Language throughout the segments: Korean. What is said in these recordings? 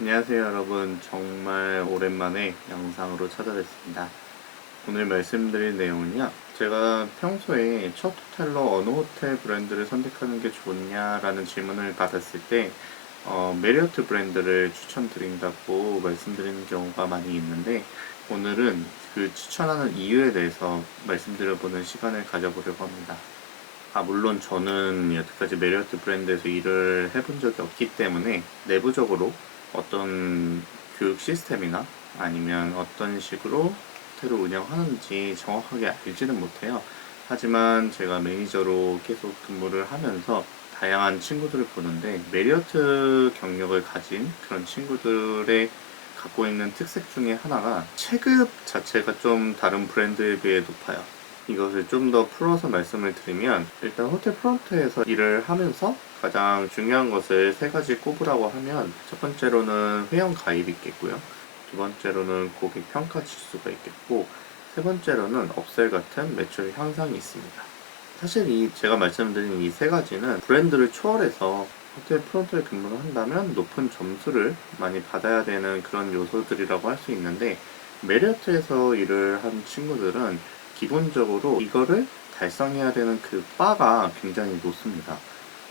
안녕하세요 여러분. 정말 오랜만에 영상으로 찾아뵙습니다. 오늘 말씀드릴 내용은요, 제가 평소에 첫 호텔로 어느 호텔 브랜드를 선택하는 게 좋냐라는 질문을 받았을 때 메리어트 브랜드를 추천드린다고 말씀드리는 경우가 많이 있는데, 오늘은 그 추천하는 이유에 대해서 말씀드려보는 시간을 가져보려고 합니다. 물론 저는 여태까지 메리어트 브랜드에서 일을 해본 적이 없기 때문에 내부적으로 어떤 교육 시스템이나 아니면 어떤 식으로 호텔을 운영하는지 정확하게 알지는 못해요. 하지만 제가 매니저로 계속 근무를 하면서 다양한 친구들을 보는데, 메리어트 경력을 가진 그런 친구들의 갖고 있는 특색 중에 하나가 체급 자체가 좀 다른 브랜드에 비해 높아요. 이것을 좀 더 풀어서 말씀을 드리면, 일단 호텔 프론트에서 일을 하면서 가장 중요한 것을 세 가지 꼽으라고 하면, 첫 번째로는 회원 가입이 있겠고요, 두 번째로는 고객 평가 지수가 있겠고, 세 번째로는 업셀 같은 매출 향상이 있습니다. 사실 제가 말씀드린 이 세 가지는 브랜드를 초월해서 호텔 프론트에 근무를 한다면 높은 점수를 많이 받아야 되는 그런 요소들이라고 할 수 있는데, 메리어트에서 일을 한 친구들은 기본적으로 이거를 달성해야 되는 그 바가 굉장히 높습니다.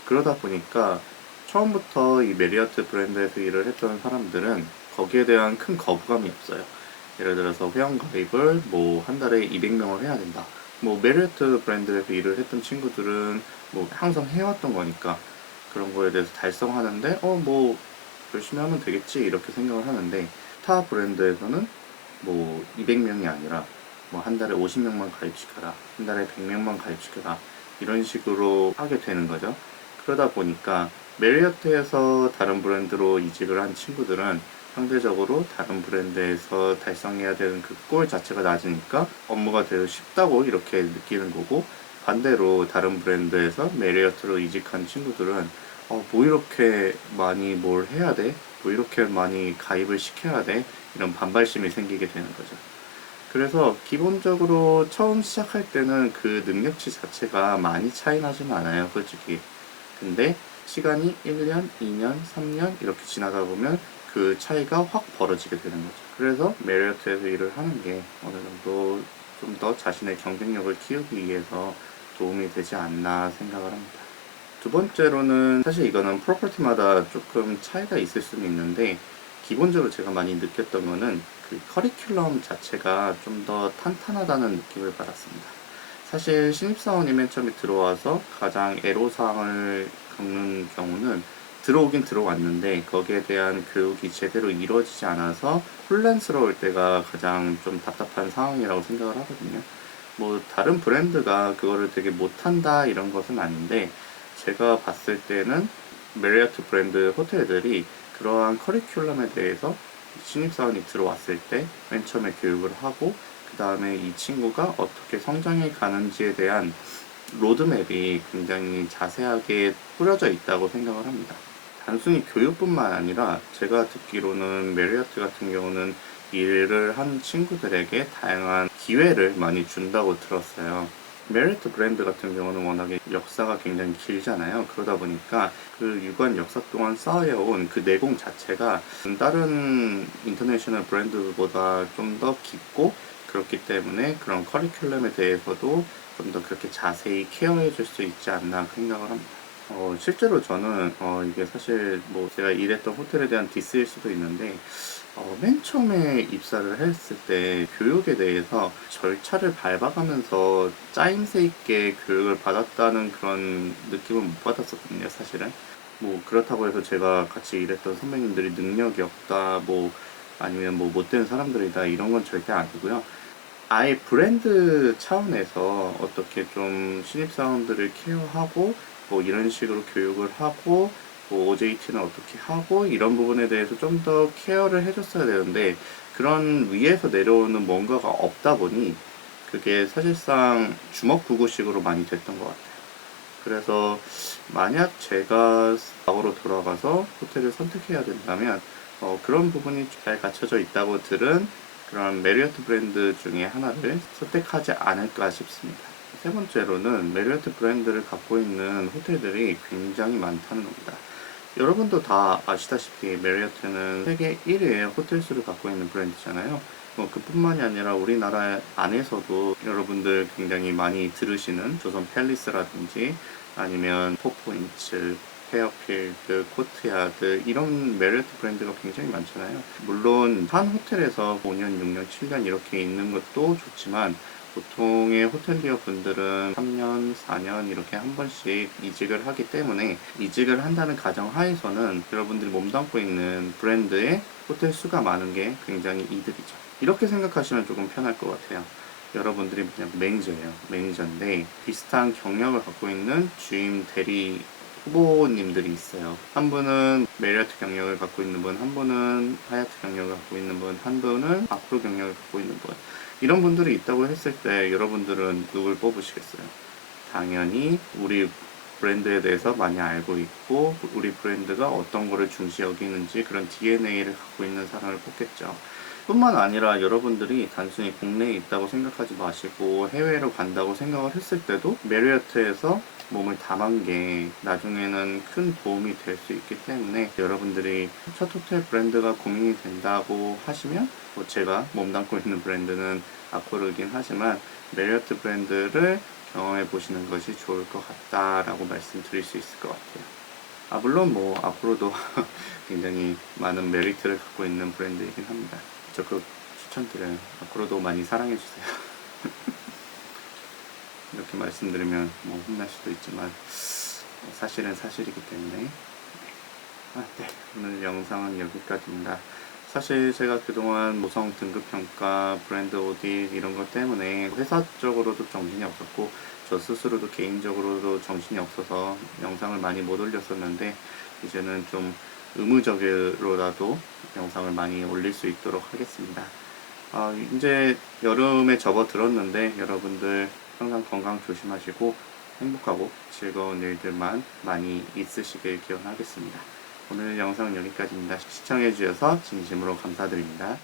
그러다 보니까 처음부터 이 메리어트 브랜드에서 일을 했던 사람들은 거기에 대한 큰 거부감이 없어요. 예를 들어서 회원 가입을 뭐 한 달에 200명을 해야 된다, 뭐 메리어트 브랜드에서 일을 했던 친구들은 뭐 항상 해왔던 거니까 그런 거에 대해서 달성하는데 뭐 열심히 하면 되겠지 이렇게 생각을 하는데, 타 브랜드에서는 뭐 200명이 아니라 뭐 한 달에 50명만 가입시켜라, 한 달에 100명만 가입시켜라, 이런 식으로 하게 되는 거죠. 그러다 보니까 메리어트에서 다른 브랜드로 이직을 한 친구들은 상대적으로 다른 브랜드에서 달성해야 되는 그 골 자체가 낮으니까 업무가 되게 쉽다고 이렇게 느끼는 거고, 반대로 다른 브랜드에서 메리어트로 이직한 친구들은 뭐 이렇게 많이 뭘 해야 돼? 뭐 이렇게 많이 가입을 시켜야 돼? 이런 반발심이 생기게 되는 거죠. 그래서 기본적으로 처음 시작할 때는 그 능력치 자체가 많이 차이 나지는 않아요, 솔직히. 근데 시간이 1년, 2년, 3년 이렇게 지나다 보면 그 차이가 확 벌어지게 되는 거죠. 그래서 메리어트에서 일을 하는 게 어느 정도 좀 더 자신의 경쟁력을 키우기 위해서 도움이 되지 않나 생각을 합니다. 두 번째로는, 사실 이거는 프로퍼티마다 조금 차이가 있을 수는 있는데, 기본적으로 제가 많이 느꼈던 거는 그 커리큘럼 자체가 좀 더 탄탄하다는 느낌을 받았습니다. 사실 신입사원이 맨 처음에 들어와서 가장 애로사항을 겪는 경우는, 들어오긴 들어왔는데 거기에 대한 교육이 제대로 이루어지지 않아서 혼란스러울 때가 가장 좀 답답한 상황이라고 생각을 하거든요. 뭐 다른 브랜드가 그거를 되게 못한다 이런 것은 아닌데, 제가 봤을 때는 메리어트 브랜드 호텔들이 그러한 커리큘럼에 대해서 신입사원이 들어왔을 때 맨 처음에 교육을 하고, 그 다음에 이 친구가 어떻게 성장해 가는지에 대한 로드맵이 굉장히 자세하게 뿌려져 있다고 생각을 합니다. 단순히 교육뿐만 아니라 제가 듣기로는 메리어트 같은 경우는 일을 한 친구들에게 다양한 기회를 많이 준다고 들었어요. 메리어트 브랜드 같은 경우는 워낙에 역사가 굉장히 길잖아요. 그러다 보니까 그 유관 역사 동안 쌓여온 그 내공 자체가 다른 인터내셔널 브랜드보다 좀 더 깊고, 그렇기 때문에 그런 커리큘럼에 대해서도 좀 더 그렇게 자세히 케어해 줄 수 있지 않나 생각을 합니다. 실제로 저는 이게 사실 뭐 제가 일했던 호텔에 대한 디스일 수도 있는데, 맨 처음에 입사를 했을 때 교육에 대해서 절차를 밟아가면서 짜임새 있게 교육을 받았다는 그런 느낌을 못 받았었거든요, 사실은. 뭐 그렇다고 해서 제가 같이 일했던 선배님들이 능력이 없다, 뭐 아니면 뭐 못된 사람들이다, 이런 건 절대 아니고요. 아예 브랜드 차원에서 어떻게 좀 신입사원들을 케어하고 뭐 이런 식으로 교육을 하고, 뭐 OJT는 어떻게 하고, 이런 부분에 대해서 좀 더 케어를 해줬어야 되는데, 그런 위에서 내려오는 뭔가가 없다 보니 그게 사실상 주먹구구식으로 많이 됐던 것 같아요. 그래서 만약 제가 과거로 돌아가서 호텔을 선택해야 된다면 그런 부분이 잘 갖춰져 있다고 들은 그런 메리어트 브랜드 중에 하나를 선택하지 않을까 싶습니다. 세 번째로는 메리어트 브랜드를 갖고 있는 호텔들이 굉장히 많다는 겁니다. 여러분도 다 아시다시피 메리어트는 세계 1위의 호텔 수를 갖고 있는 브랜드잖아요. 그뿐만이 아니라 우리나라 안에서도 여러분들 굉장히 많이 들으시는 조선 팰리스라든지 아니면 포포인츠, 페어필드, 코트야드 이런 메리어트 브랜드가 굉장히 많잖아요. 물론 한 호텔에서 5년, 6년, 7년 이렇게 있는 것도 좋지만 보통의 호텔리어 분들은 3년, 4년 이렇게 한 번씩 이직을 하기 때문에 이직을 한다는 가정 하에서는 여러분들이 몸담고 있는 브랜드의 호텔 수가 많은 게 굉장히 이득이죠. 이렇게 생각하시면 조금 편할 것 같아요. 여러분들이 그냥 매니저예요. 매니저인데 비슷한 경력을 갖고 있는 주임 대리 후보님들이 있어요. 한 분은 메리어트 경력을 갖고 있는 분, 한 분은 하얏트 경력을 갖고 있는 분, 한 분은 아크로 경력을 갖고 있는 분. 이런 분들이 있다고 했을 때 여러분들은 누굴 뽑으시겠어요? 당연히 우리 브랜드에 대해서 많이 알고 있고 우리 브랜드가 어떤 거를 중시 여기는지 그런 DNA를 갖고 있는 사람을 뽑겠죠. 뿐만 아니라 여러분들이 단순히 국내에 있다고 생각하지 마시고 해외로 간다고 생각을 했을 때도 메리어트에서 몸을 담은 게 나중에는 큰 도움이 될 수 있기 때문에 여러분들이 첫 호텔 브랜드가 고민이 된다고 하시면 제가 몸담고 있는 브랜드는 아코르긴 하지만 메리어트 브랜드를 경험해 보시는 것이 좋을 것 같다라고 말씀드릴 수 있을 것 같아요. 물론 앞으로도 굉장히 많은 메리트를 갖고 있는 브랜드이긴 합니다. 적극 추천드려요. 앞으로도 많이 사랑해주세요. 이렇게 말씀드리면 혼날 수도 있지만 사실은 사실이기 때문에 네. 오늘 영상은 여기까지입니다. 사실 제가 그동안 모성 등급평가, 브랜드 오딧 이런 것 때문에 회사적으로도 정신이 없었고 저 스스로도 개인적으로도 정신이 없어서 영상을 많이 못 올렸었는데 이제는 좀 의무적으로라도 영상을 많이 올릴 수 있도록 하겠습니다. 이제 여름에 접어들었는데 여러분들 항상 건강 조심하시고 행복하고 즐거운 일들만 많이 있으시길 기원하겠습니다. 오늘 영상은 여기까지입니다. 시청해주셔서 진심으로 감사드립니다.